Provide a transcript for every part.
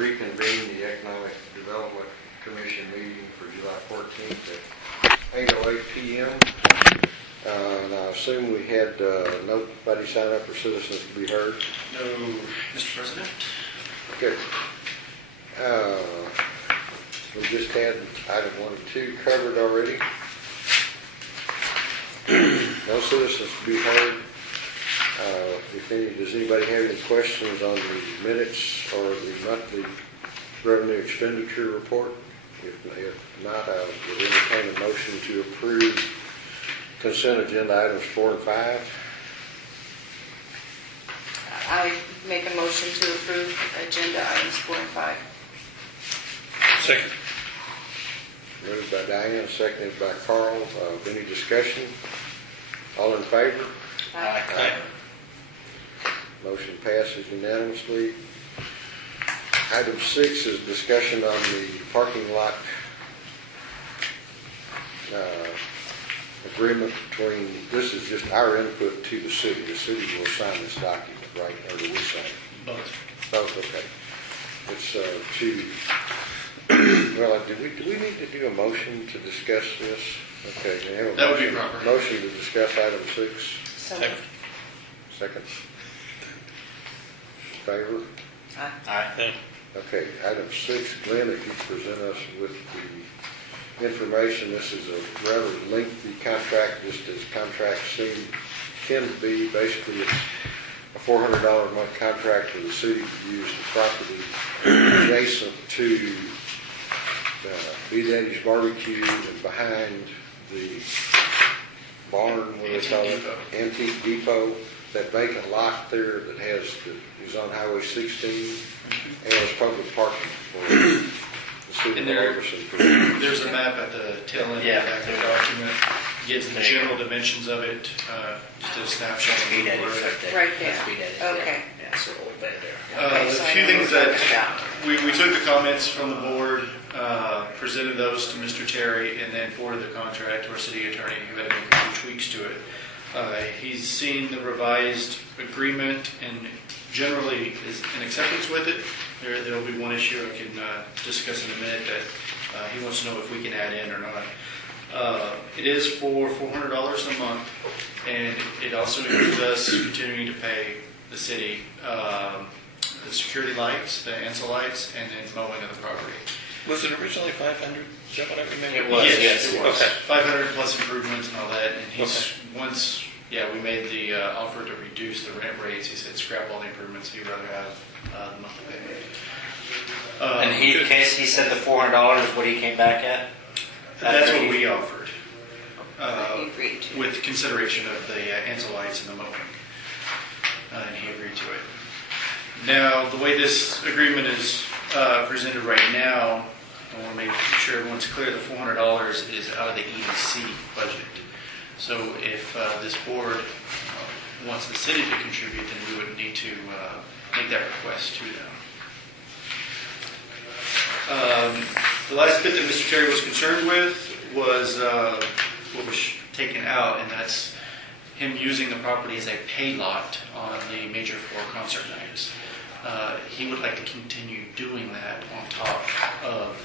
reconvene the Economic Development Commission meeting for July 14th at 8:08 p.m. And I assume we had nobody sign up for citizens to be heard? No, Mr. President. Good. We just had item 1 and 2 covered already. No citizens to be heard. Does anybody have any questions on the minutes or the monthly revenue expenditure report? If not, I would entertain a motion to approve consent agenda items 4 and 5. I make a motion to approve agenda items 4 and 5. Second. Moved by Diane, seconded by Carl. Any discussion? All in favor? Aye. Motion passes unanimously. Item 6 is discussion on the parking lot agreement between, this is just our input to the city. The city will sign this document, right? Or do we sign it? Both. Both, okay. It's well, do we need to do a motion to discuss this? Okay. we have a That would be motion- proper. Motion to discuss item 6. So, Second. Favor? Aye. Okay, item 6, Glenn, if you present us with the information, this is a rather lengthy contract, just as contracts tend to be. Basically, it's a $400 a month contract for the city to use the property adjacent to B Daddy's Barbecue and behind the barn, what do they call it? Antique Depot. That vacant lot there that is on Highway 16 as public parking for the city of And there- Iverson. There's a map at the tail end of the back of the document. Gives the general dimensions of it, just a snapshot of the blur. right there. Okay. Yeah, so old bed there. Okay, The so I few know things what that it's about. we took the comments from the board, presented those to Mr. Terry, and then forwarded the contract to our city attorney, who had to make a few tweaks to it. He's seen the revised agreement and generally is in acceptance with it. There'll be one issue I can discuss in a minute that he wants to know if we can add in or not. It is for $400 a month, and it also includes us continuing to pay the city the security lights, the ANSA lights, and then mowing of the property. Was it originally 500? Is that what I remember? It was, yes, it was. Okay. 500 plus improvements and all that, and he's, once, we made the offer to reduce the rent rates, he said scrap all the improvements, he'd rather have the monthly payment. And he said the $400 is what he came back at? That's what we offered, He agreed to. with consideration of the ANSA lights and the mowing, and he agreed to it. Now, the way this agreement is presented right now, I want to make sure everyone's clear, the $400 is out of the EDC budget. So if this board wants the city to contribute, then we would need to make that request to them. The last bit that Mr. Terry was concerned with was what was taken out, and that's him using the property as a pay lot on the major floor concert nights. He would like to continue doing that on top of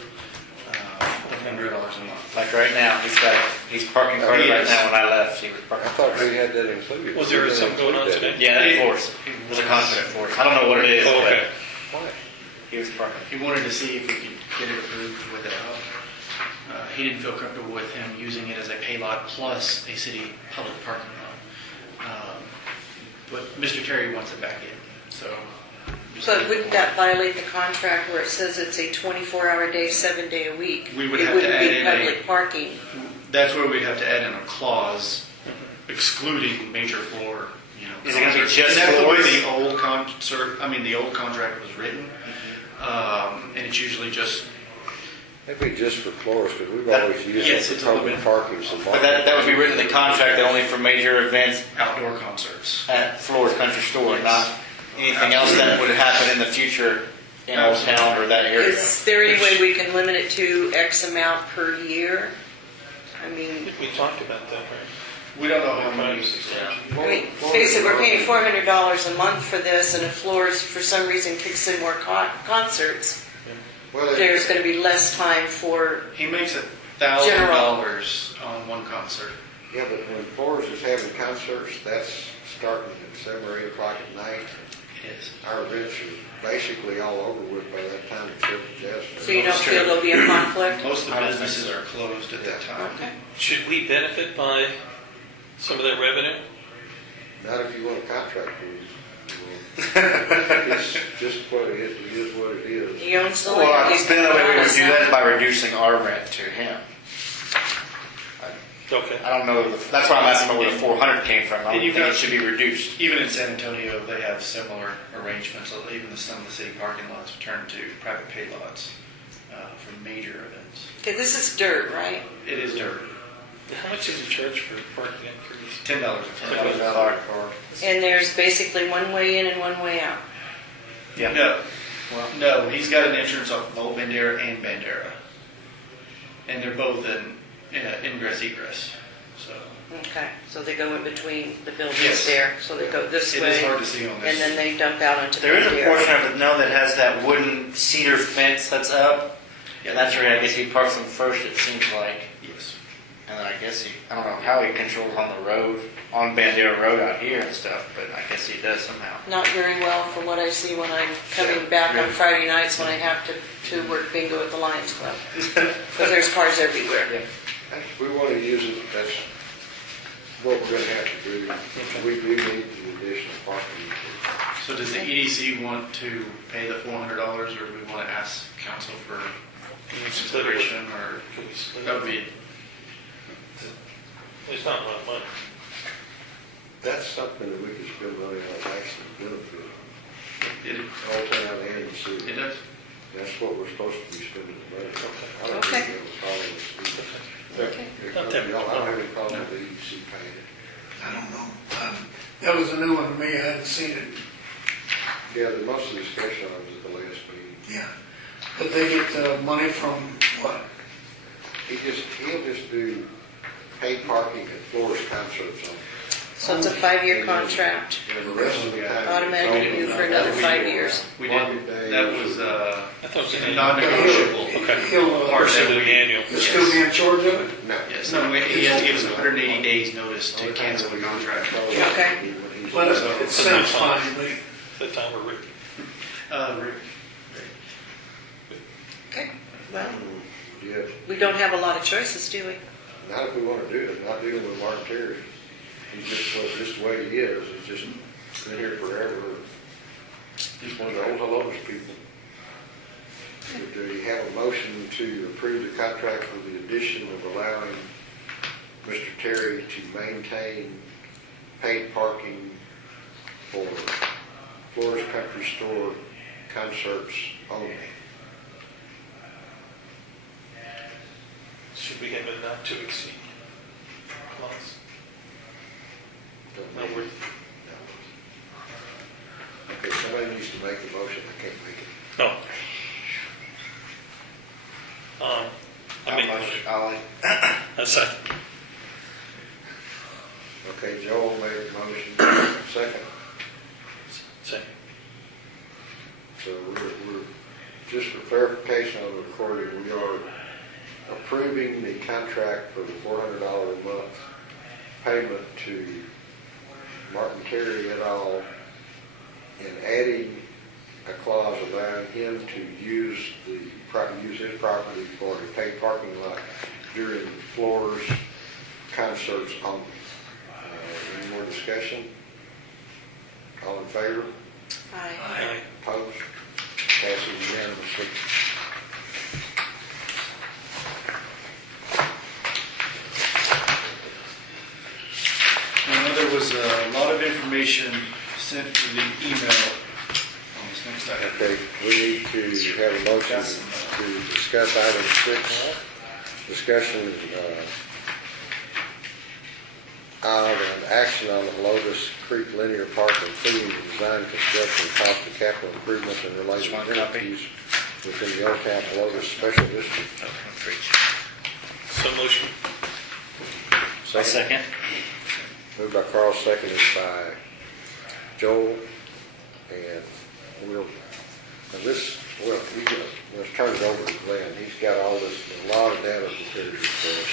the $400 a month. Like right now, he's parking Oh, cars he right is. now. When I left, he was I parking thought cars. we had that included. Was there We didn't something going on include that. today? Yeah, that's force. It was a contract force. I don't know what it is, Oh, okay. Why? but he was parking. He wanted to see if we could get it approved without. He didn't feel comfortable with him using it as a pay lot plus a city public parking lot. But Mr. Terry wants it back in, so. But wouldn't that violate the contract where it says it's a 24-hour day, 7-day a week? We would It have to wouldn't add be in a- public parking. That's where we'd have to add in a clause excluding major floor, Is it gonna be concerts. just And that's the way floors? the old contract was written. And it's usually just, Maybe just for floors, because we've That- always used yes, it it's for public open. parking. So But that would be written in the contract that only for major events outdoor concerts. at Floors Country Store, not anything else that would happen in the future in Old Town or that area. Is there any way we can limit it to X amount per year? I I mean, think we talked about that, right? We don't know how many. I mean, basically, we're paying $400 a month for this, and if Floors, for some reason, kicks in more concerts, Well, there's gonna be less time for, He makes $1,000 on one concert. yeah, but when Flores is having concerts, that's starting at 7 or 8 o'clock at night. It is. Our events are basically all over with by that time, except the jazz. so you don't feel there'll be a conflict? Most of the businesses are closed at that time. Okay. Should we benefit by some of that revenue? Not if you want a contract with it. It's just what it is what it is. He owns the Well, land. I he's think the way we gonna would do sell that it. is by reducing our rent to him. Okay. I don't know, that's why I'm asking where the 400 came from. I And don't you've think it got- should be reduced. Even in San Antonio, they have similar arrangements. Even some of the city parking lots turn to private pay lots for major events. Okay, this is dirt, right? It is dirt. How much is the charge for parking increase? $10. And there's basically one way in and one way out. Yeah. No, Well, no, he's got an entrance off both Bandera and Bandera. And they're both in ingress egress. So Okay, so they go in between the buildings Yes. there, so they go this it way. is hard to see on this. And then they dump out onto the there is a pier. portion of it now that has that wooden cedar fence that's up. And that's where I guess he parks them first, it seems like. Yes. And then I guess I don't know how he controls on the road, on Bandera Road out here and stuff, but I guess he does somehow. Not very well from what I see when I'm coming back on Friday nights when I have to work bingo at the Lions Club. Because there's cars everywhere. If we want to use it, that's what we're gonna have to do. We do need the additional parking. So does the EDC want to pay the $400, or do we want to ask council for Split it. consideration, or Can we split that would it? be, It's not a lot of money. That's something that we could spend money on actually benefit it, all town and the city. it does? That's what we're supposed to be spending the money on. I don't Okay. think we have a problem with it. Okay. I don't have any problem with the EDC paying it. I don't know. That was a new one to me. I hadn't seen it. Yeah, the most of the discussion on it was at the last meeting. Yeah. But they get money from what? He'll just do paid parking at Flores concerts on. So it's a 5-year contract. And the rest of the time. Automatically it's renew all for another about 5 years. We market did, days. that was I thought it was an non-negotiable. Okay. He'll, Part Or that the we- annual. he'll still be in charge of it? No. Yes, no, he has to give us 180 days notice to cancel the contract. Okay. But So- it sounds fine to me. That time we're Rick. Rick, Okay, well, Yeah, we don't have a lot of choices, do we? not if we want to do it, not dealing with Martin Terry. He's just the way he is, he's just been here forever. He's one of the old Lotus people. Do you have a motion to approve the contract with the addition of allowing Mr. Terry to maintain paid parking for Flores Country Store concerts only? Should we have a not to exceed clause? No, we're, Okay, somebody needs to make a motion, I can't make it. no. I make a I'll motion. I'll- A second. Okay, Joel made a motion, second. Second. So we're, just for clarification on the recording, we are approving the contract for the $400 a month payment to Martin Terry et al. And adding a clause allowing him to use his property for a paid parking lot during Flores concerts only. Any more discussion? All in favor? Aye. Aye. Opposed? Passes unanimously. I know there was a lot of information sent to the email on this next item. Okay, we need to have a motion to discuss item 6, discussion of and action on the Lotus Creek Linear Park, including the design, construction, cost, and capital improvements and related Just one copy. entities within the Old Town Lotus Special District. So motion. A second. Moved by Carl, seconded by Joel, and let's turn it over to Glenn. He's got a lot of data prepared for us.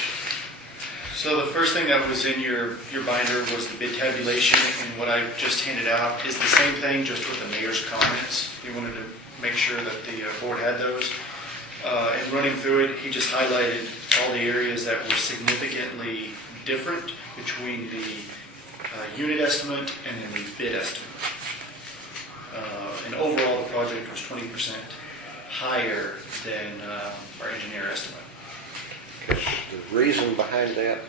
So the first thing that was in your binder was the bid tabulation, and what I just handed out is the same thing, just with the mayor's comments. He wanted to make sure that the board had those. And running through it, he just highlighted all the areas that were significantly different between the unit estimate and then the bid estimate. And overall, the project was 20% higher than our engineer estimate. The reason behind that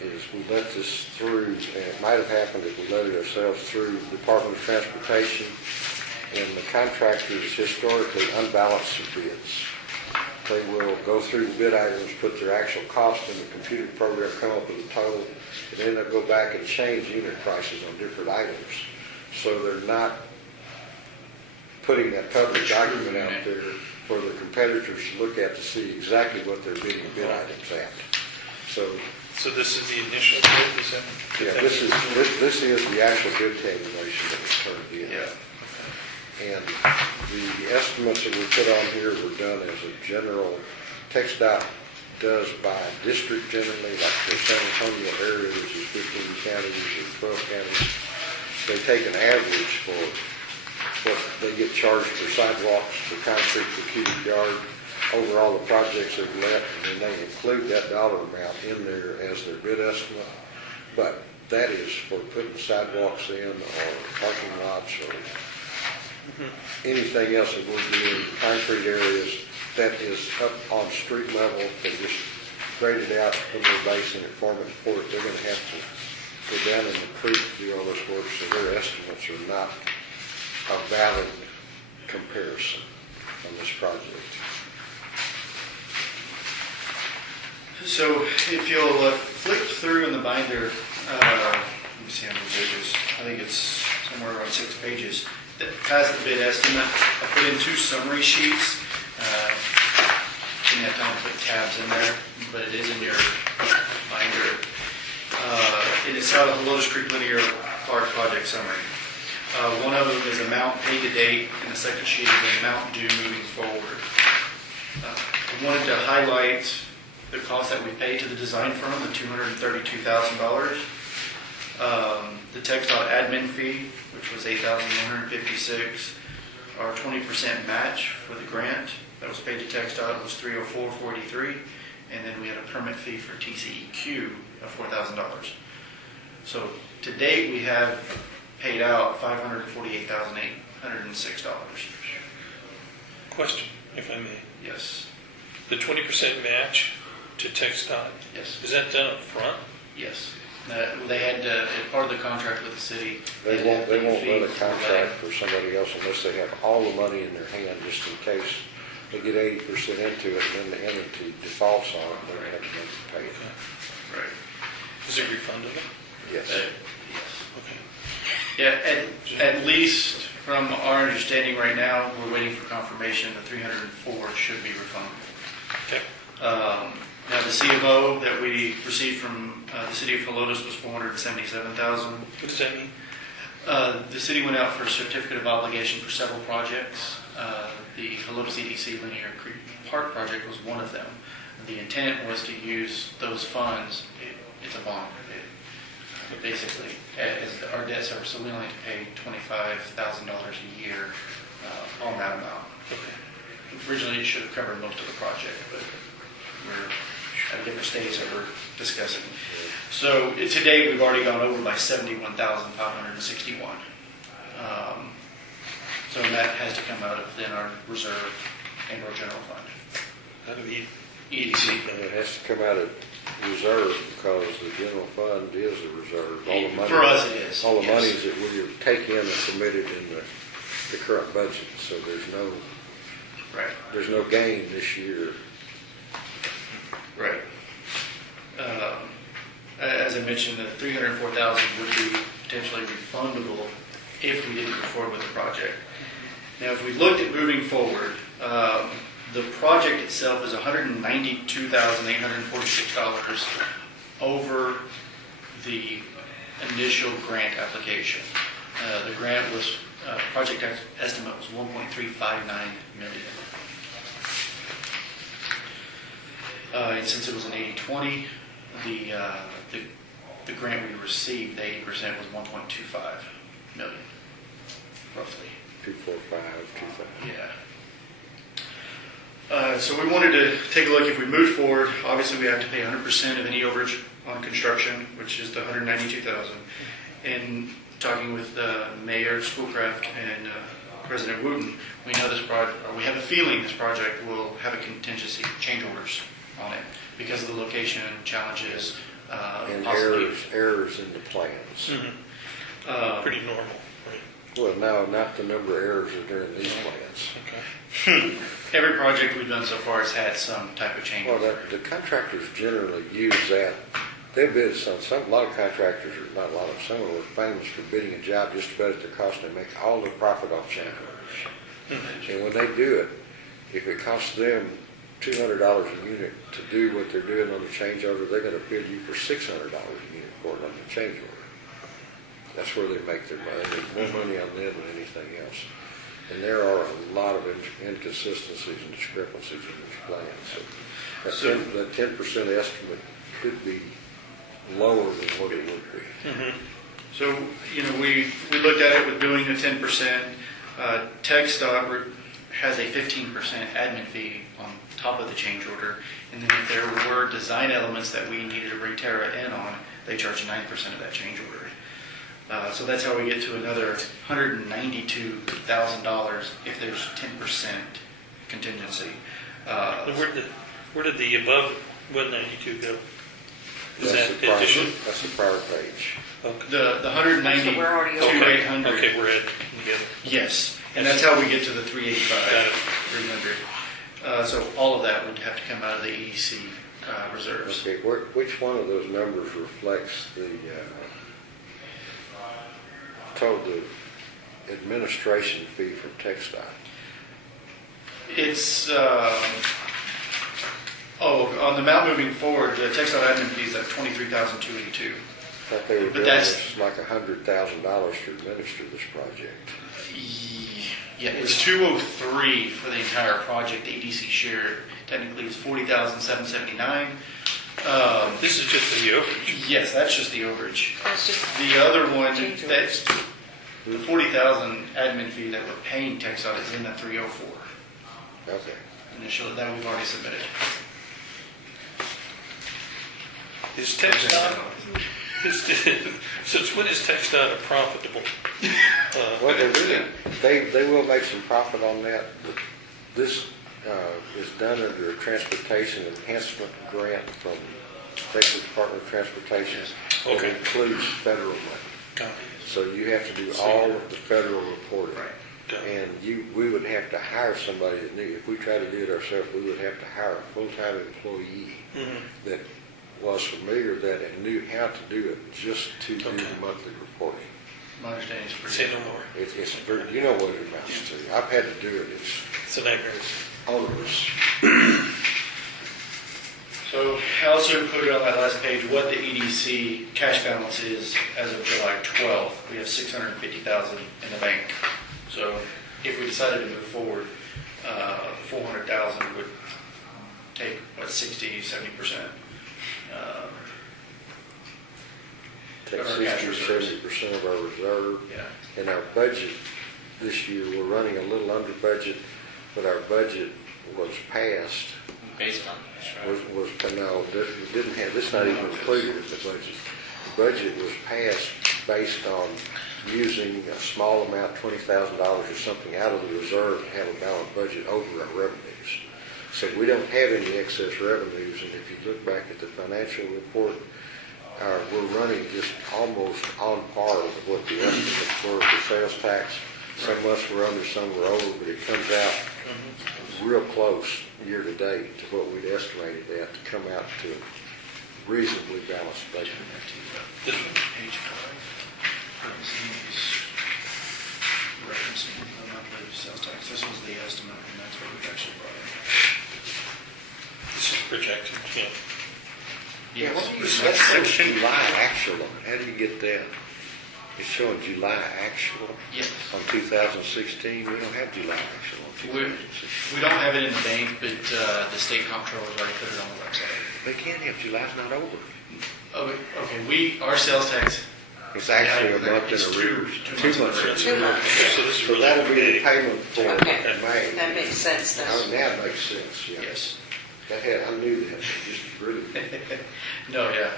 is we let this through, and it might have happened if we let it ourselves through Department of Transportation, and the contractors historically unbalance the bids. They will go through the bid items, put their actual cost in the computer program, come up with a total, and then they'll go back and change unit prices on different items. So they're not putting that public document out there for the competitors to look at to see exactly what they're bidding the bid items at. So this is the initial bid, is that? Yeah, this is the actual bid tabulation that was turned in. Yeah. And the estimates that we put on here were done as a general, TxDOT does by district generally, like the San Antonio area, which is 15 counties or 12 counties. They take an average for what they get charged for sidewalks, for concrete, for cubic yard, over all the projects they've let, and then they include that dollar amount in there as their bid estimate. But that is for putting sidewalks in, or parking lots, or anything else that we're doing, concrete areas, that is up on street level. They just grade it out, put their base in it, form it for it. They're going to have to go down in the creek to do all this work, so their estimates are not a valid comparison on this project. So if you'll flip through in the binder, let me see how many pages. I think it's somewhere around 6 pages. That has the bid estimate. I put in 2 summary sheets. Didn't have time to put tabs in there, but it is in your binder. And it's out of the Helotes Creek Linear Park project summary. One of them is amount paid to date, and the second sheet is the amount due moving forward. I wanted to highlight the cost that we paid to the design firm, the $232,000. The TxDOT admin fee, which was $8,156. Our 20% match for the grant that was paid to TxDOT was $304.43, and then we had a permit fee for TCEQ of $4,000. So to date, we have paid out $548,806. Question, if I may. Yes. The 20% match to TxDOT, Yes. is that done up front? Yes. They had as part of the contract with the city. They won't had run fee a for contract for somebody else unless they have all the money in their hand, just in case they get 80% into it, and then the entity defaults on it, they don't have the money to pay it. that. Right. Is it refundable? Yes. Yes. Okay. Yeah, at least from our understanding right now, we're waiting for confirmation that 304 should be refundable. Okay. Now, the CFO that we received from the city of Helotes was $477,000. What does that mean? The city went out for a certificate of obligation for several projects. The Helotes EDC Linear Creek Park project was one of them. The intent was to use those funds. It's a bond. But basically, as our debt service, so we only have to pay $25,000 a year on that amount. Okay. Originally, it should have covered most of the project, but we're at a different stage that we're discussing. So today, we've already gone over by $71,561. So that has to come out of then our reserve and our general fund. Out of the EDC. And it has to come out of reserve because the general fund is a reserve. All the money, For us, it is. all the yes. monies that we take in are committed in the current budget, so there's no gain this year. Right. As I mentioned, the $304,000 would be potentially refundable if we didn't move forward with the project. Now, if we looked at moving forward, the project itself is $192,846 over the initial grant application. The grant was, project estimate was $1.359 million. And since it was an 80-20, the grant we received, the 80% was 1.25 million, roughly. 245, 25. Yeah. So we wanted to take a look. If we move forward, obviously we have to pay 100% of any overage on construction, which is the $192,000. And talking with Mayor Schoolcraft and President Wooten, we know this project, or we have a feeling this project will have a contingency change orders on it because of the location challenges. And possibly errors in the plans. Mm-hmm. Pretty normal, right? Well, no, not the number of errors that are in these plans. Okay. Every project we've done so far has had some type of change Well, order. the contractors generally use that. They bid a lot of contractors, or not a lot of, some of them are famous for bidding a job just about at their cost and make all their profit off change orders. And when they do it, if it costs them $200 a unit to do what they're doing on the change order, they're going to bid you for $600 a unit for it on the change order. That's where they make their money. There's more money on them than anything else. And there are a lot of inconsistencies and discrepancies in these plans. So that 10% estimate could be lower than what it would be. Mm-hmm. So, we looked at it with doing the 10%. TxDOT has a 15% admin fee on top of the change order. And then if there were design elements that we needed to bring Terra in on, they charge 9% of that change order. So that's how we get to another $192,000 if there's 10% contingency. Where did the above 192 go? Is That's that the prior- addition? That's the prior page. Okay. The 190 So we're already to over. 800. Okay, we're adding together. Yes, and that's how we get to the 385, Got it. 300. So all of that would have to come out of the EDC reserves. Okay, which one of those numbers reflects the total administration fee from TxDOT? It's, on the amount moving forward, the TxDOT admin fee is at $23,282. Thought they were But doing that's- this like $100,000 to administer this project. Yeah, it's 203 for the entire project. The EDC share technically is $40,779. This is just the overage. Yes, that's just the overage. That's just The other one, change that's orders. the 40,000 admin fee that we're paying TxDOT is in the 304 Okay. initially that we've already submitted. Is TxDOT, since when is TxDOT profitable? Well, they will make some profit on that. But this is done under a transportation enhancement grant from Texas Department of Transportation. Okay. That includes federal money. Got it. So you have to do all of the federal reporting. Right. Got it. And we would have to hire somebody that knew, if we tried to do it ourselves, we would have to hire a full-time employee Mhm. that was familiar with that and knew how to do it just to do Okay. the monthly reporting. My understanding is pretty Say no more. It's very, you know what it amounts to. I've had to do it. It's It's a nightmare. onerous. So I also included on that last page what the EDC cash balance is as of July 12th. We have $650,000 in the bank. So if we decided to move forward, 400,000 would take, 60-70%. Take Of our cash 60 or reserves. 70% of our reserve. Yeah. And our budget this year, we're running a little under budget, but our budget was passed, Based on no, it didn't have, this is not even included in the budget. The budget was passed based on using a small amount, $20,000 or something out of the reserve to have a balanced budget over our revenues. So we don't have any excess revenues, and if you look back at the financial report, we're running just almost on par with what the estimates were for sales tax. Some months we're under, some we're over, but it comes out real close year to date to what we'd estimated that to come out to a reasonably balanced budget. This one. Page 5. Referencing the monthly sales tax. This was the estimate, and that's what we've actually brought in. This is projected, yeah. Yeah, what do you, Yes. that shows July actual on it. How do you get that? It's showing July actual Yes. on 2016. We don't have July actual on 2016. We don't have it in the bank, but the state comptroller's already put it on the website. They can't have, July's not over. Okay, our sales tax, It's actually a Yeah, month in it's arrears. 2 months. 2 months. 2 months. So this is So really that'll be the big. payment for Okay. May. That makes sense Now, then. now it makes sense, yeah. yes. I knew that, just really. No, yeah.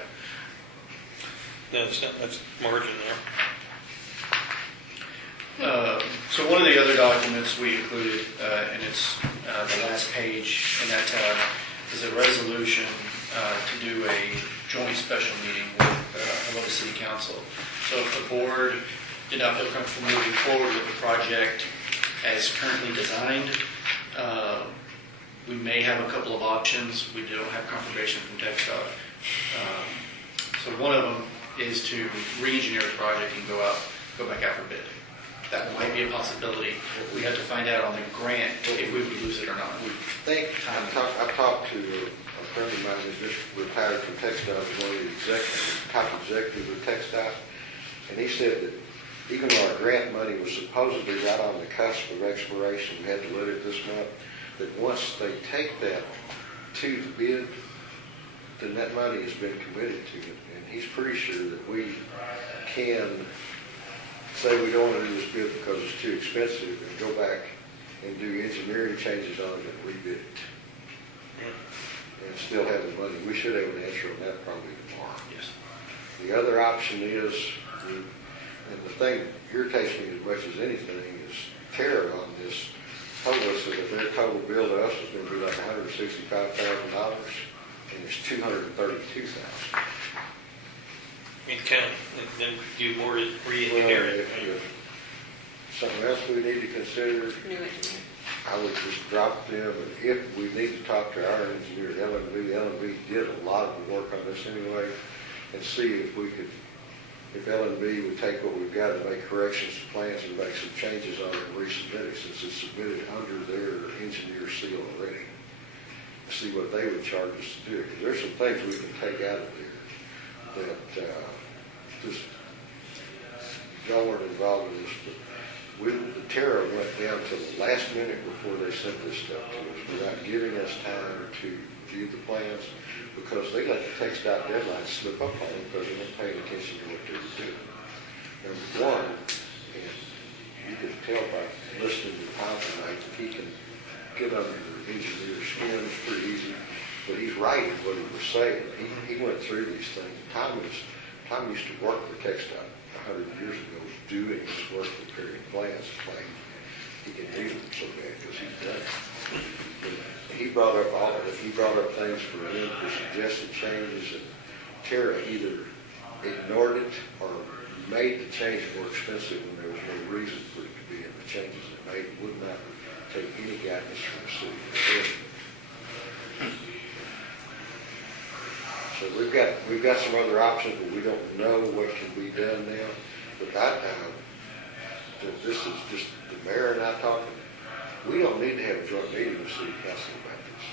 No, it's not much margin there. So one of the other documents we included, and it's the last page in that tab, is a resolution to do a joint special meeting with Helena City Council. So if the board did not feel comfortable moving forward with the project as currently designed, we may have a couple of options. We don't have confirmation from TxDOT. So one of them is to re-engineer the project and go back out for bid. That might be a possibility. We have to find out on the grant if we would lose it or not. I talked to a friend of mine who just retired from TxDOT, one of the top executives of TxDOT, and he said that even though our grant money was supposedly right on the cusp of expiration, we had to let it this month, that once they take that to the bid, then that money has been committed to it. And he's pretty sure that we can say we don't want to do this bid because it's too expensive and go back and do engineering changes on it and rebid it. And still have the money. We should have an answer on that probably tomorrow. Yes. The other option is, and the thing that irritates me as much as anything is Tara on this told us that their total bill to us is going to be like $165,000 and it's $232,000. I mean, kind of, and then do more re-engineering. If something else we need to consider, New engineer. I would just drop them, and if we need to talk to our engineer, L&B did a lot of the work on this anyway, and see if we could, if L&B would take what we've got and make corrections to plans and make some changes on it and resubmit it, since it's submitted under their engineer seal already. See what they would charge us to do it, because there's some things we can take out of there that, just, y'all weren't involved in this, but the Terra went down to the last minute before they sent this stuff to us, without giving us time to view the plans, because they let the TxDOT deadline slip up on them because they weren't paying attention to what they were doing. Number one, and you can tell by listening to Tom tonight that he can get under the engineer's skin, it's pretty easy, but he's right in what he was saying. He went through these things. Tom used to work for TxDOT 100 years ago, doing this work, preparing plans, claiming he can do them so bad because he's done it. But he brought up all of it. He brought up things for him for suggested changes, and Tara either ignored it or made the change more expensive when there was no reason for it to be, and the changes it made would not take any guidance from the city. So we've got some other options, but we don't know what can be done now. But this is just the mayor and I talking. We don't need to have a joint meeting with city council about this.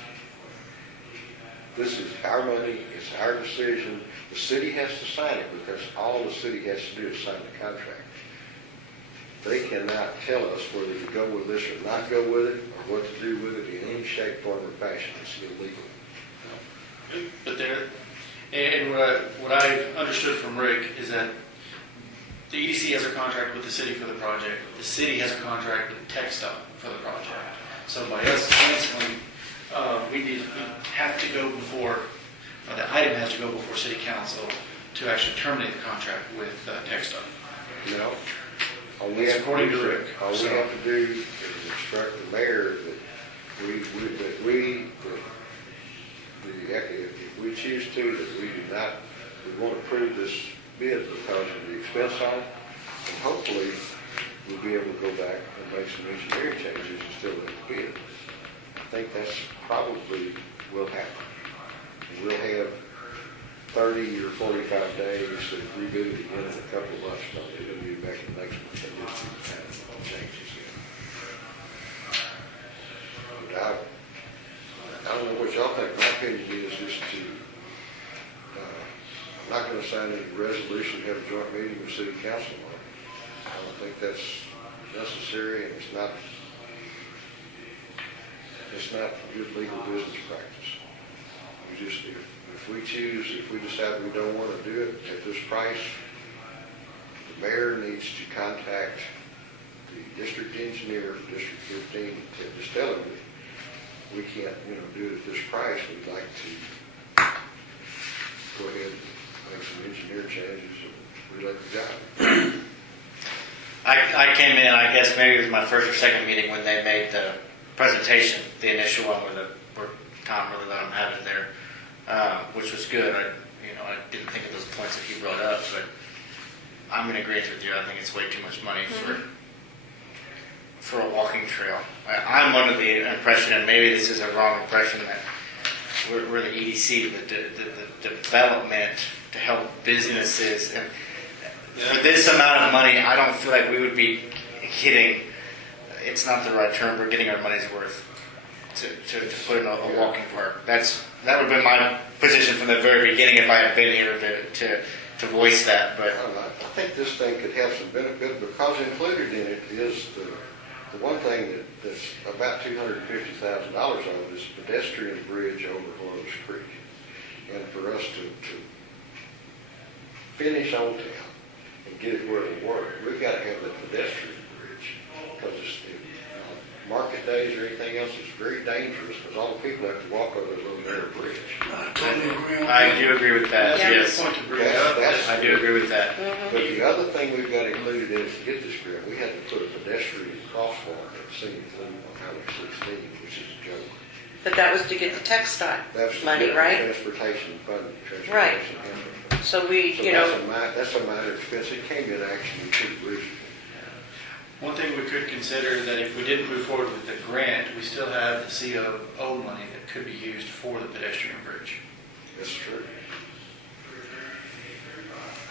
This is our money, it's our decision. The city has to sign it because all the city has to do is sign the contract. They cannot tell us whether to go with this or not go with it, or what to do with it in any shape, form, or fashion. It's illegal. But and what I've understood from Rick is that the EDC has a contract with the city for the project. The city has a contract with TxDOT for the project. So by us canceling, we have to go before, the item has to go before city council to actually terminate the contract with TxDOT. You know? All we It's have according to to do- Rick, All we so- have to do is instruct the mayor that if we choose to, that we want to approve this bid because of the expense on it, and hopefully we'll be able to go back and make some engineering changes and still let the bid. I think that's probably will happen. And we'll have 30 or 45 days to rebid it again in a couple of months. It'll be back in the next month and just do the kind of changes again. But I don't know what y'all think. My opinion is just to not gonna sign any resolution, have a joint meeting with city council on it. I don't think that's necessary, and it's not good legal business practice. We just, if we decide we don't wanna do it at this price, the mayor needs to contact the district engineer, District 15, to just tell him that we can't, do it at this price. We'd like to go ahead and make some engineer changes and relet the job. I came in, I guess maybe it was my first or second meeting when they made the presentation, the initial one where Tom really let them have it there, which was good. I didn't think of those points that he brought up, but I'm in agreement with you. I think it's way too much money for a walking trail. I'm under the impression, and maybe this is a wrong impression, that we're the EDC, the development to help businesses. And for this amount of money, I don't feel like we would be getting, it's not the right term, we're getting our money's worth to put in a walking park. That would have been my position from the very beginning if I had been here to voice that. But I think this thing could have some benefit because included in it is the one thing that's about $250,000 on it is a pedestrian bridge over Clovis Creek. And for us to finish on town and get it where it'll work, we've got to have the pedestrian bridge. Because market days or anything else, it's very dangerous because all the people have to walk over the little narrow bridge. I totally agree on I that. do agree with that, Yeah. yes. Point to bring up. I do agree with that. But the other thing we've got included in to get this grant, we had to put a pedestrian crosswalk at Scenic Loop on Highway 16, which is a joke. But that was to get the textile That's to money, get right? Transportation funding, Right. transportation funding. So we, So that's a minor expense. It came in actually to the bridge. One thing we could consider that if we didn't move forward with the grant, we still have the COO money that could be used for the pedestrian bridge. That's true.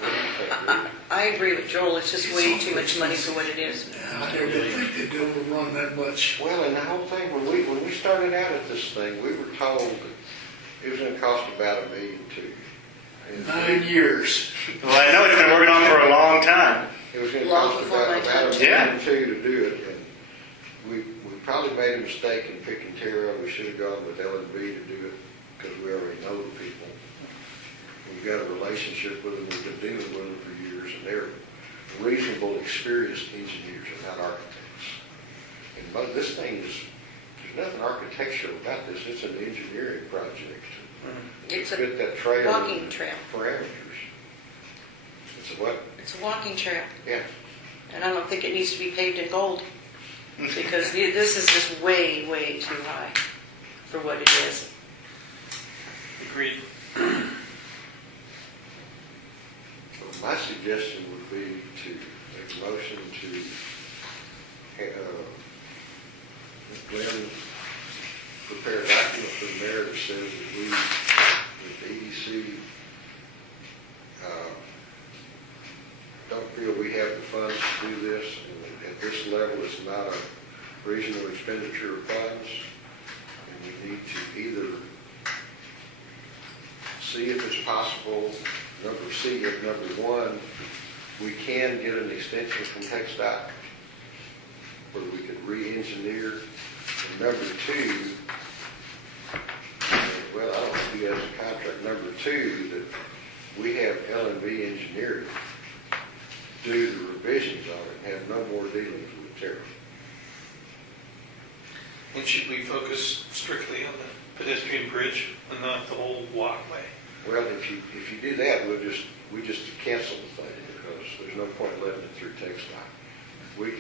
What do you think, Rick? I agree with Joel, it's just way too much money for what it is. Yeah, I didn't think they'd overrun that much. Well, and the whole thing, when we started out at this thing, we were told that it was going to cost about $1.2 million. 9 years. Well, I know it's been working on for a long time. It was going to Long cost before about my $1.2 time. million to do it, and we probably made a mistake in picking Terra. We should have gone with L&B to do it because we already know the people. We've got a relationship with them. We've been dealing with them for years, and they're reasonable, experienced engineers and not architects. And this thing there's nothing architectural about this. It's an engineering project. It's to a fit that trail walking in the trail. Parameters. It's a what? It's a walking trail, Yeah. and I don't think it needs to be paved in gold, because this is just way, way too high for what it is. Agreed. So my suggestion would be to make a motion to Glenn prepare a document for the mayor that says that the EDC don't feel we have the funds to do this, and at this level it's not a reasonable expenditure of funds, and we need to either see if it's possible, if number one, we can get an extension from TxDOT where we could re-engineer, and number two, well, I don't know if he has a contract, number two, that we have L&B engineering do the revisions on it and have no more dealings with Terra. And should we focus strictly on the pedestrian bridge and not the whole walkway? Well, if you do that, we just cancel the thing because there's no point letting it through TxDOT. We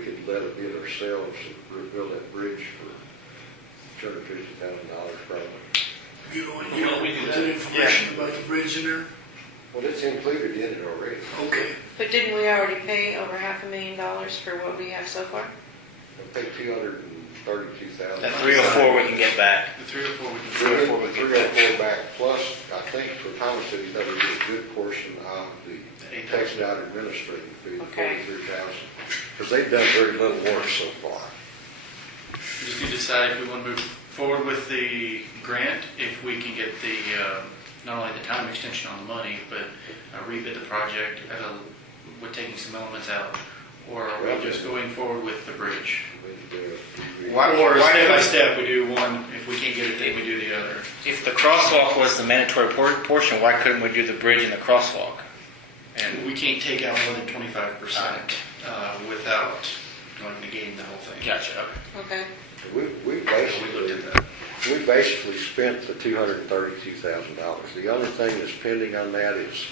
could let it bid ourselves and rebuild that bridge for $250,000 probably. You don't You want me to put do that that? information about the bridge in there? Well, it's included in it already. Okay. But didn't we already pay over $500,000 for what we have so far? We'll pay $232,000. That 304 we can get back. The 304 we can. 304 back, plus, I think for Thomas City, that would be a good portion of the TxDOT administrative fee, Okay. $43,000. Because they've done very little work so far. We just need to decide if we want to move forward with the grant, if we can get the not only the time extension on the money, but rebid the project with taking some elements out? Or are we just going forward with the bridge? Or step by step, we do one, if we can't get it, then we do the other. If the crosswalk was the mandatory portion, why couldn't we do the bridge and the crosswalk? And we can't take out more than 25% without negating the whole thing. Gotcha. Okay. Okay. We We looked basically, at that. we basically spent the $232,000. The only thing that's pending on that is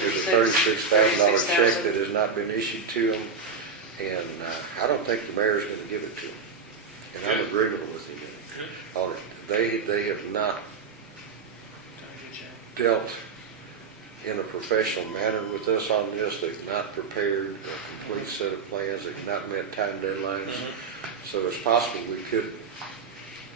there's a $36,000 check that has not been issued to them, and I don't think the mayor's going to give it to them. And I'm agreeable with him. They have not dealt in a professional manner with us on this. They've not prepared a complete set of plans. They've not met time deadlines. So it's possible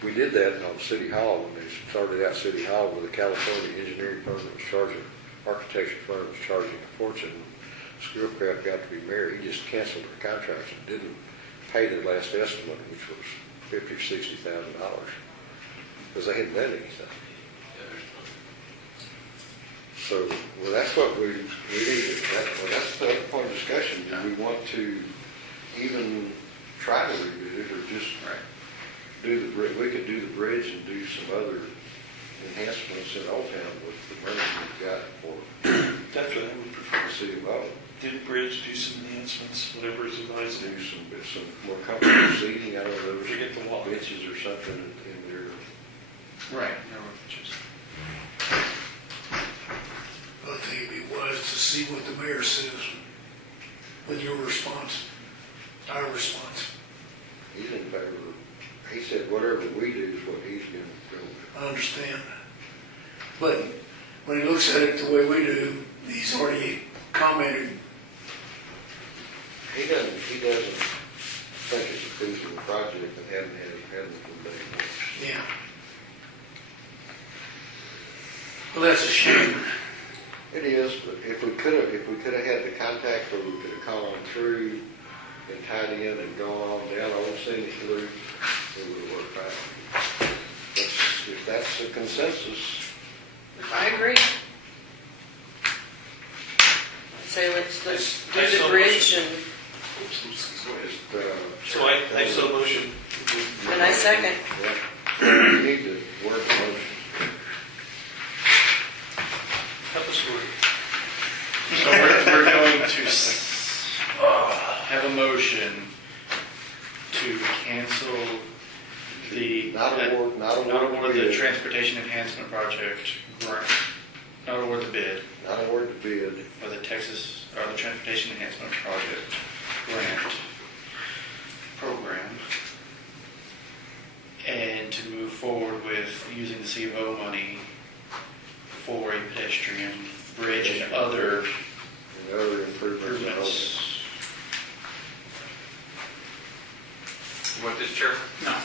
we did that on City Hall when they started out City Hall with a California engineering firm that was charging, architecture firm was charging a fortune. Schoolcraft got to be mayor. He just canceled their contracts and didn't pay their last estimate, which was $50,000 or $60,000, because they hadn't done anything. So, well, that's what we need. That's the point of discussion. Do we want to even try to rebid it, or just do the bridge? We could do the bridge and do some other enhancements in Old Town with the money we've got for That's what I would prefer. the city of Old. Do the bridge, do some enhancements, whatever is advised. Do some more comfortable seating. I don't know, Forget the wall. benches or something in there. Right. No, just, I think it'd be wise to see what the mayor says with your response, our response. He's in favor of, he said whatever we do is what he's going to go with. I understand. But when he looks at it the way we do, he's already commented. He doesn't think it's a feasible project and hadn't from day one. Yeah. Well, that's a shame. It is, but if we could have had the contact, or we could have called on through and tied in and gone on down Old Scenic Loop, it would have worked out. If that's the consensus, I agree. I'd say let's I do so the bridge and, So I so motion. and I second. yeah, you need to work the motion. Help us work. so we're going to have a motion to cancel the Not award the bid. transportation enhancement project grant, not award the bid, Not award the bid. or the transportation enhancement project grant program, and to move forward with using the C of O money for a pedestrian bridge and other And other improvements. in Old Town. improvements. What this chair? No.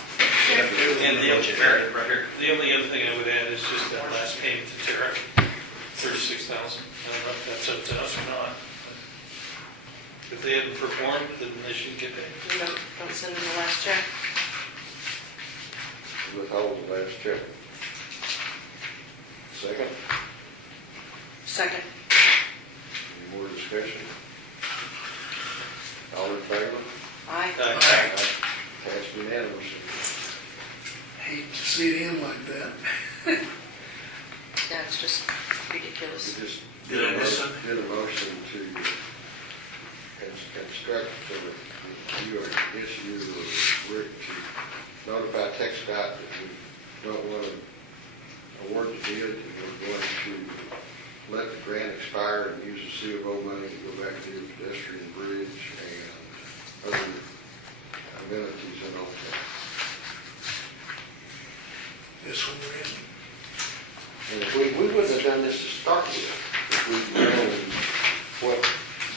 And the budget. Right here. The only other thing I would add is just that last payment to Tara, $36,000. I don't know if that's up to us or not. If they hadn't performed, then they shouldn't get paid. You don't send them the last check. Withhold the last check. Second, Second. any more discussion? All in favor? Aye. Passed unanimously. Hate to see it end like that. Yeah, it's just ridiculous. We just Did I miss something? did a motion to instruct you, or I guess you or Rick, to notify TxDOT that we don't want to award the bid, and we're going to let the grant expire and use the C of O money to go back and do the pedestrian bridge and other amenities and all that. This one we're in. And if we wouldn't have done this to start with, if we'd known what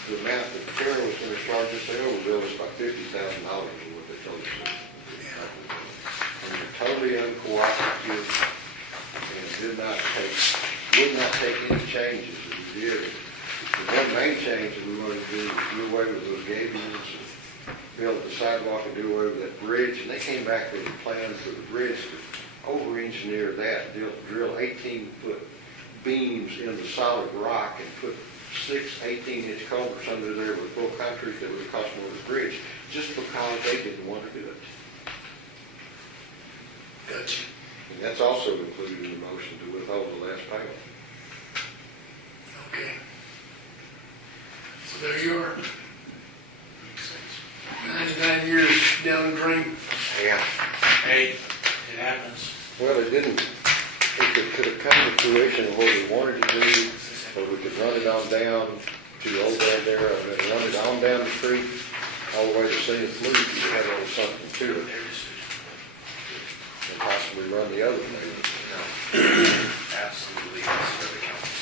the amount that Carol was going to charge us, they overbilled us by $50,000 or what they told us. And they're totally uncooperative and would not take any changes that we did. The one main change that we wanted to do was do away with those gables and build the sidewalk and do away with that bridge. And they came back with a plan for the bridge to over-engineer that, drill 18-foot beams in the solid rock and put 6 18-inch culverts under there with full concrete that would have cost more than the bridge, just because they didn't want to do it. Gotcha. And that's also included in the motion to withhold the last payment. Okay. So there you are. 99 years down the drain. Yeah. Hey, it happens. Well, it didn't, it could have come to fruition of what we wanted to do, or we could run it on down to Old Bandera, and then run it on down the creek, all the way to St. Fleet, you had a little something to it, and possibly run the other way. Absolutely, that's for the council.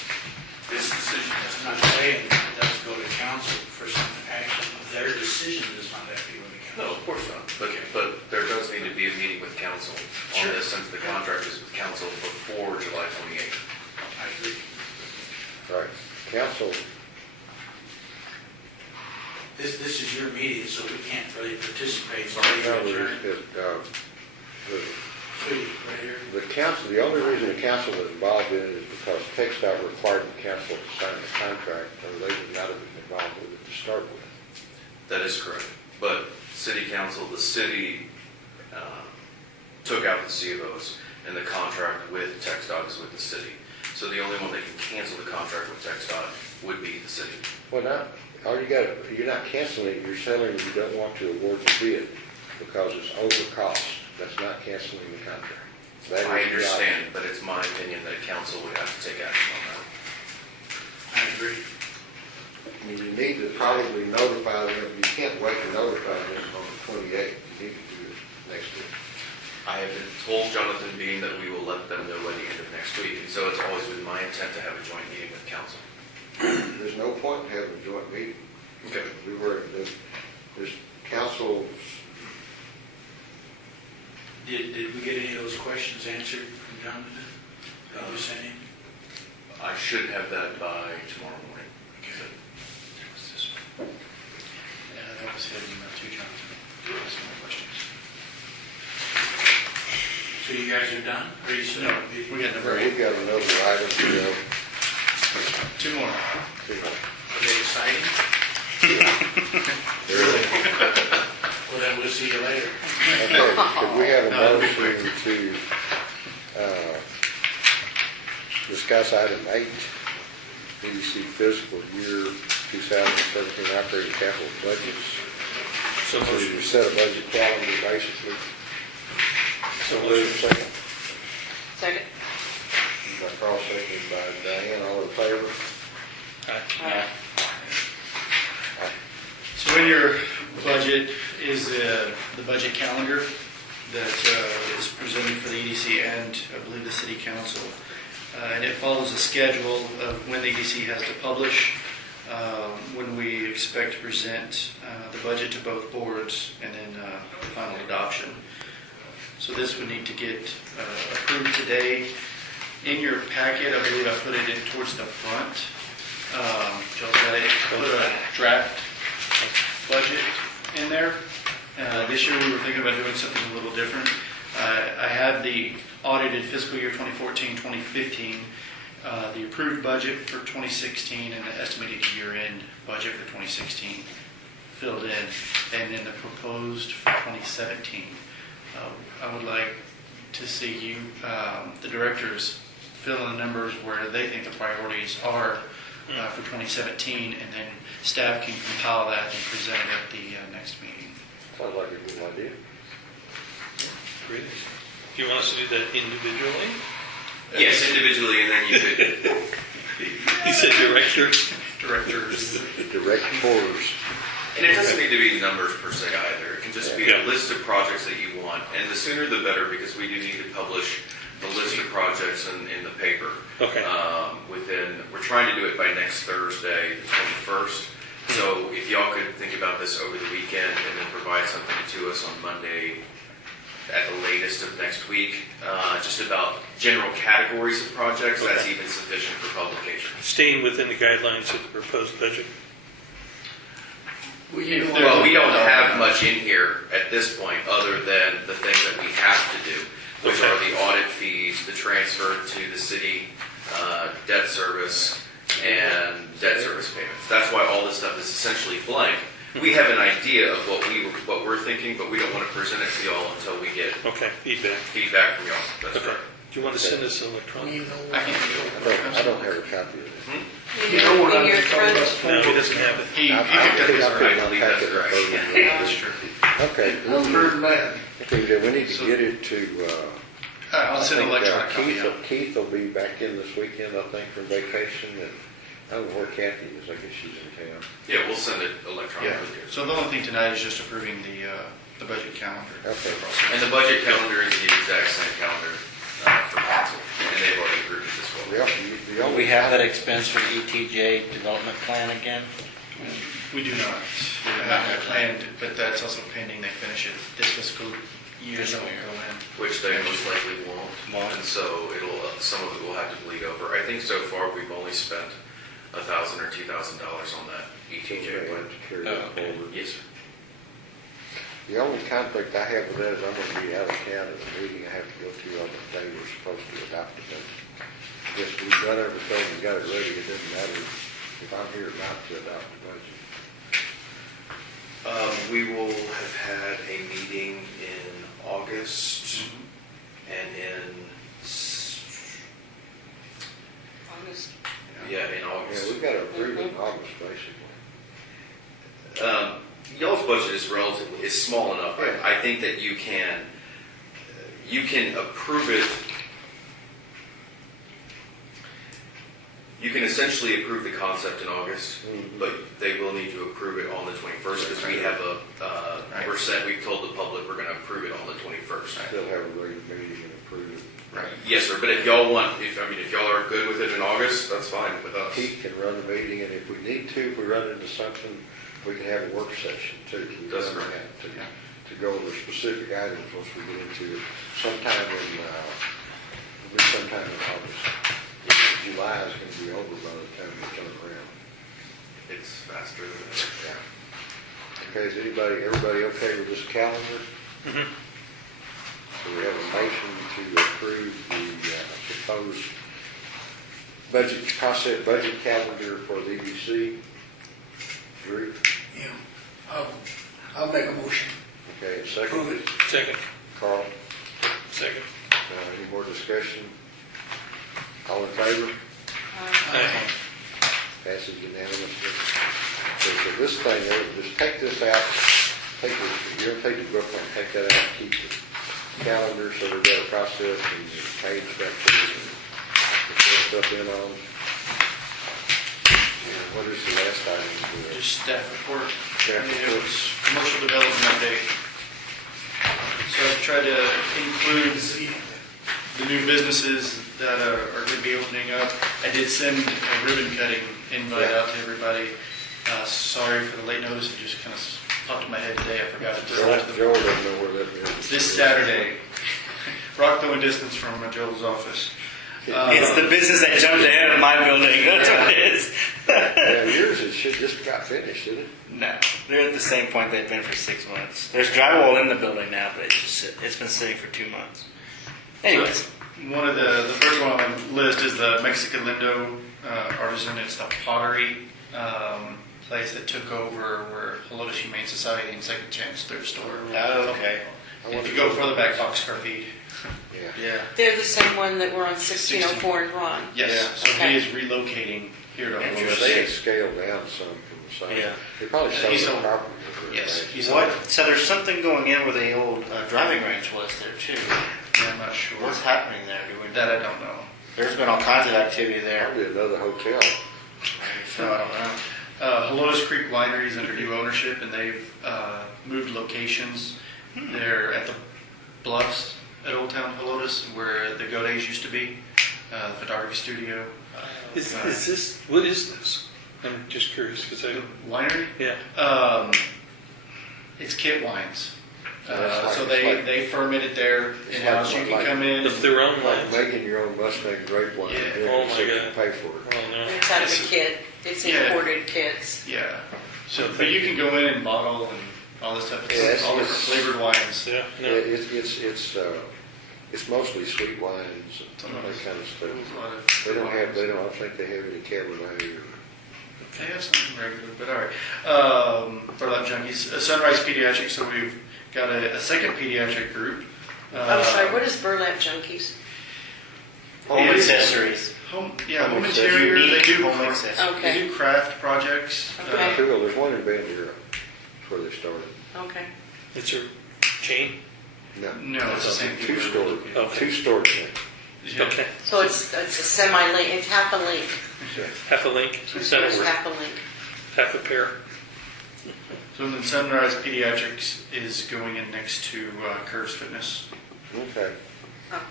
This decision is not saying it does go to council for some action. Their decision does not have to go to council. No, of course not, but there does need to be a meeting with council on this, since the contract is with council before July 28th. I agree. Right, council, This is your meeting, so we can't really participate. So no, we adjourn. Right here. the council, the only reason the council was involved in it is because TxDOT required the council to sign the contract, or they would not have been involved with it to start with. That is correct. But city council, the city took out the CFOs, and the contract with TxDOT is with the city. So the only one that can cancel the contract with TxDOT would be the city. Well, not, all you got, you're not canceling it, you're telling you don't want to award the bid because it's over cost. That's not canceling the contract. That is I the understand, but it's my opinion that council would have to take action on that. I agree. I mean, you need to probably notify them, you can't wait to notify them on the 28th, you need to do it next week. I have been told, Jonathan, being that we will let them know by the end of next week, and so it's always been my intent to have a joint meeting with council. There's no point in having a joint meeting. Okay. There's council, Did we get any of those questions answered from Jonathan? That was sending? I should have that by tomorrow morning. That was his email to Jonathan. Some more questions. So you guys are done? Or you still? No, we got number we've 8. got another item to go. 2 more. Are they exciting? Really? Well, then we'll see you later. Okay, could we have a motion to discuss item 8, EDC fiscal year 2017 operating capital budgets? So So motion. you set a budget calendar, basically. So Motion moved. second. Second? By Carl, seconded by Diane, all in favor? Aye. So in your budget is the budget calendar that is presented for the EDC and I believe the city council. And it follows a schedule of when the EDC has to publish, when we expect to present the budget to both boards, and then the final adoption. So this would need to get approved today. In your packet, I believe I put it in towards the front. Joe's got it, put a draft budget in there. This year we were thinking about doing something a little different. I have the audited fiscal year 2014-2015, the approved budget for 2016, and the estimated year-end budget for 2016 filled in, and then the proposed for 2017. I would like to see you, the directors, fill in the numbers where they think the priorities are for 2017, and then staff can compile that and present it at the next meeting. Sounds like a good idea. Great. Do you want us to do that individually? Yes, individually, and then you could. He said directors. Directors. Directors. And it doesn't need to be numbers per se either. It can just be a list of projects that you want. And the sooner the better, because we do need to publish the list of projects in the paper. Okay. We're trying to do it by next Thursday, the 21st. So if y'all could think about this over the weekend and then provide something to us on Monday at the latest of next week, just about general categories of projects, that's Okay. even sufficient for publication. Staying within the guidelines of the proposed budget. Well, Well, we don't have much in here at this point other than the things that we have to do, which are the audit fees, the transfer to the city debt service and debt service payments. That's why all this stuff is essentially blank. We have an idea of what we're thinking, but we don't want to present it to y'all until we get Okay, feedback. feedback from y'all. That's Okay. correct. Do you want to send us Well, electronic? you know, I can I don't have a copy of it. you know what In I'm your just talking front. about. No, he doesn't have it. He I picked up his put I my believe that's packet correct. up. That's true. Okay. No further than that. Okay, we need to get it to, I'll send an electronic copy Keith, out. Keith will be back in this weekend, I think, from vacation, and I don't know where Kathy is, I guess she's in town. Yeah, we'll send it electronically. So the only thing tonight is just approving the budget calendar. Okay. And the budget calendar is the exact same calendar for council, and they've already approved it as well. The Will only we have that expense for the ETJ development plan again? We do not. We have that planned, but that's also pending they finish it this fiscal year. Fiscal so year. we'll go in. Which they most likely won't. Won't. And so some of it will have to bleed over. I think so far we've only spent $1,000 or $2,000 on that ETJ plan. to carry Oh, that okay. forward. Yes, sir. The only conflict I have with that is I'm gonna be out of town at a meeting I have to go to on the day we're supposed to adopt the budget. Guess we've done everything and got it ready, it doesn't matter if I'm here or not to adopt the budget. We will have had a meeting in August and August. in Yeah, August. we've got to approve it in August, basically. Y'all's budget is small enough. Yeah. I think that you can approve it. You can essentially approve the concept in August, but they will need to approve it on the 21st because we have we've told the public we're going to approve it on the 21st. Still have a regular meeting and approve it. Right. Yes, sir. But if y'all if y'all are good with it in August, that's fine with us. Keith can run the meeting, and if we need to, if we run into something, we can have a work session too. We That's don't correct. have to go over specific items once we get into it. Sometime in August. July is going to be over by the time we turn around. It's faster than that. Yeah. Okay, is everybody okay with this calendar? So we have a motion to approve the proposed budget calendar for the EDC. Drew, Yeah, I'll make a motion. okay, and Approve second, it. Second. Carl, Second. any more discussion? All in favor? Passes unanimously. Okay, so this thing, just take this out, if you're gonna take the book and take that out, keep the calendar so we've got a process and the page structure and put stuff in on. And what is the last item? Just staff report. Staff It report. was commercial development update. So I've tried to include the new businesses that are going to be opening up. I did send a ribbon cutting invite out to everybody. Sorry for the late notice, it just kind of popped in my head today, I forgot to send it to the Joel doesn't know where that is. this Saturday. Rockville distance from Joel's office. It's the business that jumped ahead of my building, that's what it is. Yeah, yours, it should just got finished, didn't it? No, they're at the same point they've been for 6 months. There's drywall in the building now, but it's been sitting for 2 months. Anyways, One of the first one on the list is the Mexican Lindo artisan. It's the pottery place that took over where Helotes Humane Society and Second Chance thrift store. oh, okay. If you go further back, Boxcar Feed. Yeah. Yeah. They're the same one that were on 1604 and Ron. Yes. Yeah. So Okay. he is relocating here to Well, Helotes. they had scaled down some from the side. Yeah. They probably sold He's the sold- property. Yes. He's What? So there's something going in where the old driving range was there too. I'm not sure. What's happening there? Do we That I don't know. There's been all kinds of activity there. Probably another hotel. So I don't know. Helotes Creek Winery is under new ownership, and they've moved locations. They're at the Bluffs at Old Town Helotes, where the Go Days used to be, the photography studio. Is this, what is this? I'm just curious, because The winery? yeah. It's Kit Wines. That's So like- they ferment it there It's in-house. like- You can come in. If their own Like lines. making your own Mustang grape wine. Yeah. and Oh, my so you God. can pay for it. Oh, no. It's out of a kit. It's Yeah. imported kits. Yeah. So, but you can go in and bottle and all this stuff. It's Yeah, it's- all different flavored wines. Yeah, Yeah, no. it's It's mostly sweet wines and that kind of stuff. A lot of- They don't, I don't think they have any Cabernet or. They have something regular, but all right. Burlap Junkies, Sunrise Pediatrics, so we've got a second pediatric group. I'm sorry, what is Burlap Junkies? Home It is- accessories. Home Home interior, they do, home accessories. Okay. they do craft projects. Okay. There's one in Bandera. That's where they started. Okay. It's a chain? No. No, it's the same people. Two-story, Okay. two-story thing. Yeah. Okay, So it's a semi-link, it's half a link. half a link, It's center word, half a link. half a pair. So then Sunrise Pediatrics is going in next to Curves Fitness. Okay. And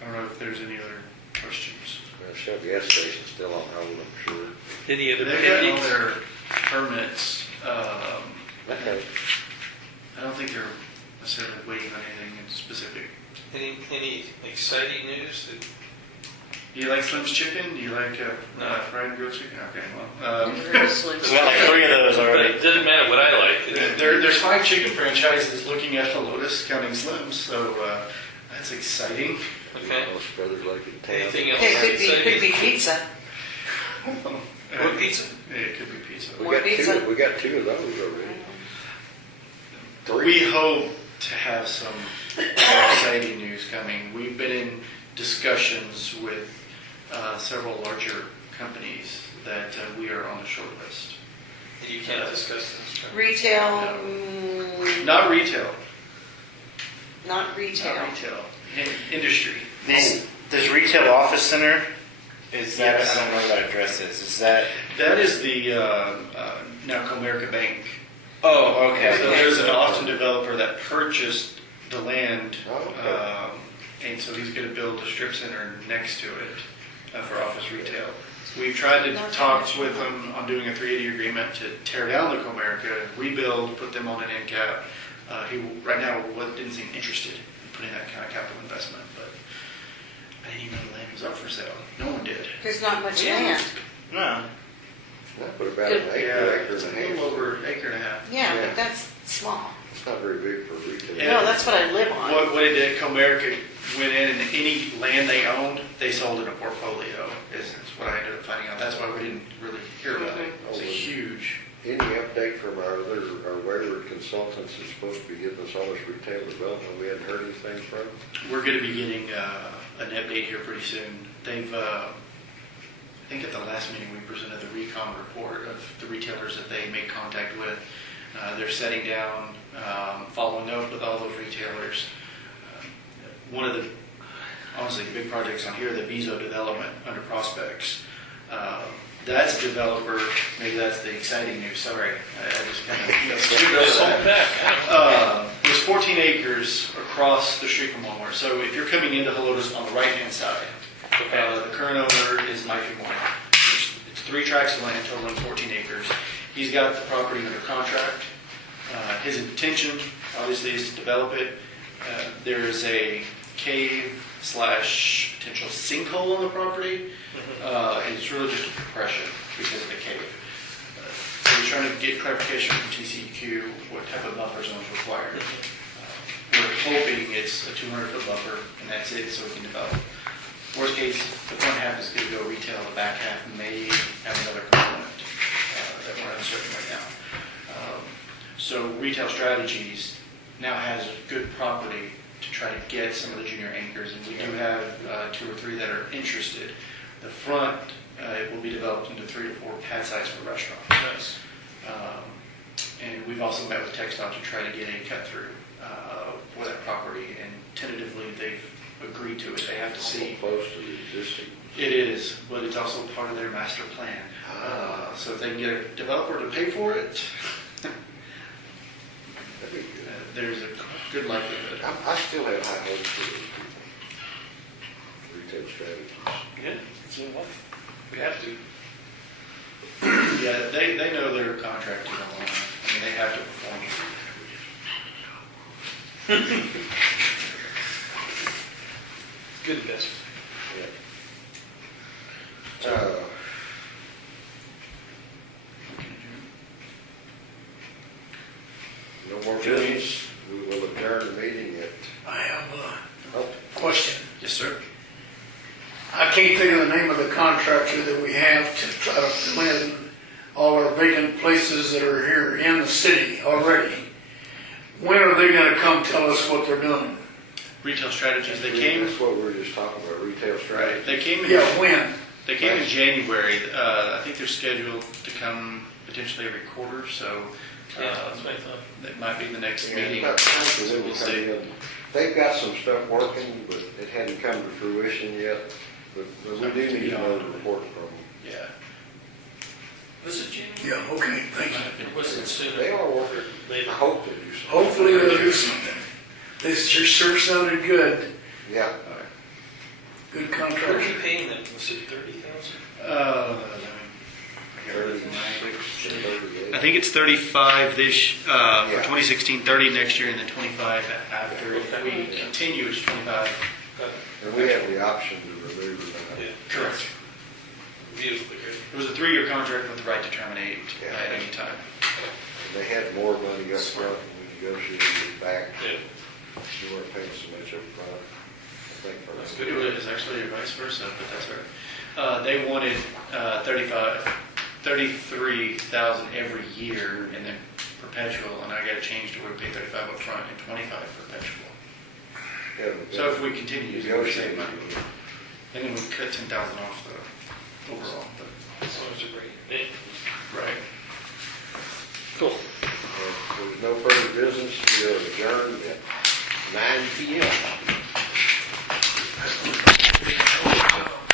I don't know if there's any other questions. Shell gas station's still on hold, I'm sure. Any other They've got all pending? their permits. Okay. I don't think they're necessarily waiting on anything in specific. Any exciting news that Do you like Slim's Chicken? Do you like fried grilled chicken? Okay, well. Very slim. We got like 3 of those But already. it doesn't matter what I like. There's 5 chicken franchises looking at the Lotus, counting Slim's, so that's exciting. Okay. Most brothers like it. Anything else? It could be pizza. What pizza? It could be pizza. More pizza. We got 2 of those already. We hope to have some exciting news coming. We've been in discussions with several larger companies that we are on the short list. You can't discuss this. Retail, Not retail, not retail. not retail, industry. This retail office center, is that, Yes. I don't know what that address is that? That is the now Comerica Bank. Oh, okay. So there's an Austin developer that purchased the land, Oh, okay. and so he's going to build a strip center next to it for office retail. We've tried to talk with him on doing a 380 agreement to tear down the Comerica, rebuild, put them on an end cap. He right now didn't seem interested in putting that kind of capital investment, but I didn't even know the land was up for sale. No one did. There's not much land. No. That put about an acre it's a and a little half. over acre and a half. Yeah, Yeah. but that's small. It's not very big for retail. Yeah. No, that's what I live on. What it did, Comerica went in and any land they owned, they sold in a portfolio, is what I ended up finding out. That's why we didn't really hear about it. It's a huge, Any update from our wayward consultants that's supposed to be giving us all this retail development? We hadn't heard anything from them? we're going to be getting an update here pretty soon. They've, I think at the last meeting we presented the recon report of the retailers that they made contact with. They're setting down, following up with all those retailers. One of the, honestly, big projects on here, the Viso development under Prospects. That's a developer, maybe that's the exciting news, sorry. I just kind of, there's 14 acres across the street from Walmart. So if you're coming into Helotes on the right-hand side, the current owner is Mike Moore. It's 3 tracts of land totaling 14 acres. He's got the property under contract. His intention, obviously, is to develop it. There is a cave/potential sinkhole on the property. And it's really just a compression because of the cave. So we're trying to get clarification from TCEQ what type of buffer zone is required. We're hoping it's a 200-foot buffer, and that's it, so we can develop. Worst case, the front half is going to go retail, the back half may have another component that we're uncertain right now. So Retail Strategies now has good property to try to get some of the junior anchors, and we do have 2 or 3 that are interested. The front it will be developed into 3 to 4 pad sites for restaurants. Nice. And we've also met with TxDOT to try to get a cut through for that property, and tentatively they've agreed to it. They have to see. Close to the existing. It is, but it's also part of their master plan. So if they can get a developer to pay for it, That'd be good. there's a good likelihood. I still have high hopes for retail strategies. Yeah, so what? We have to. Yeah, they know they're contracted on. I mean, they have to perform. Good investment. No more business. We will adjourn the meeting at I question. Yes, sir. I can't think of the name of the contractor that we have to try to fill in all our vacant places that are here in the city already. When are they gonna come tell us what they're doing? Retail strategies, they came, That's what we were just talking about, retail strategy. right, they came in. Yeah, when? They came in January. I think they're scheduled to come potentially every quarter, so Yeah, that's what I thought. that might be the next Yeah, meeting. it's about time for them We'll to come see. in. They've got some stuff working, but it hadn't come to fruition yet. But we do need to know the report from them. Yeah. Was it January? Yeah, okay, thank you. It wasn't sooner. They are working. They- I hope they do something. Hopefully they'll do something. This sure sounded good. Yeah. Good What are contractor. you paying them? Was it 30,000? I think it's 35 this, for Yeah. 2016, 30 next year, and then 25 after. If we continue, it's 25. And we have the option to remove them. Yeah. Correct. Beautifully great. It was a 3-year contract with the right to terminate Yeah. at any time. And they had more money up front when we negotiated it back. Yeah. You weren't paying so much up front. I think for That's us. good. It was actually vice versa, but that's right. They wanted 33,000 every year and then perpetual, and I got to change to where we pay 35 up front and 25 perpetual. Yeah, but So if we continue using the same negotiated, money, and then we cut 10,000 off the overall, but, As long as you're bringing it in. right. Cool. There's no further business. We are adjourned at 9 p.m.